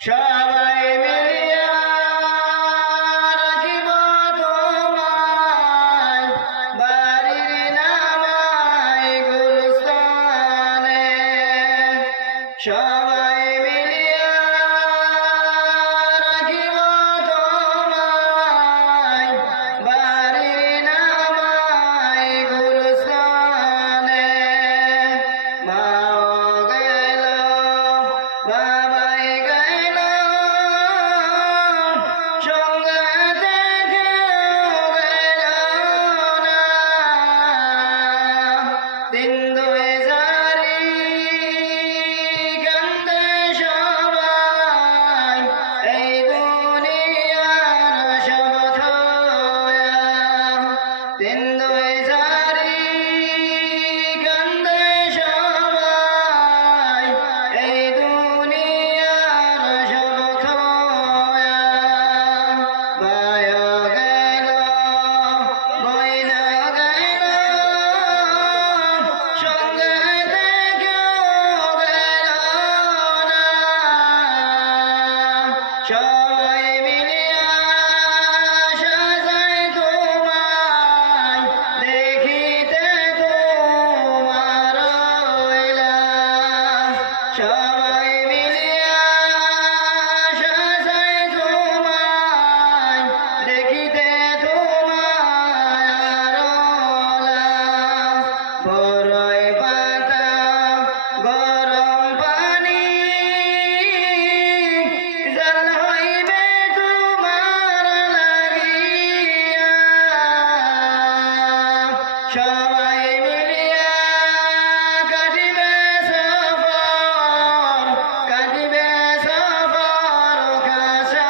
সবাই মিলিয়া রাখিব তোমায় বাড়ির নামায় গুলশানে। সবাই মিলিয়া রাখিব তোমায় বাড়ির নামায় গুলশানে। মাও গেল বাবাই গেল সঙ্গেতে কেউ গেল না। দিন দুই জারি কান্দে সবাই এই দুনিয়ার সব থয়া। দিন দুই জারি কান্দে সবাই এই দুনিয়ার সব থয়া। ভাই গেল বইনা গেল সঙ্গেতে কেউ গেল না। সবাই মিলিয়া সাজাই তোমায় দেখিতে তোমার লাশ। সবাই মিলিয়া সাজাই তোমায় দেখিতে তোমার লাশ। বড়ই পাতা গরম পানি জাল হইবে তোমার লাগিয়া। সবাই মিলিয়া কাটিবে সফর কাটিবে সফর খাসাভাস।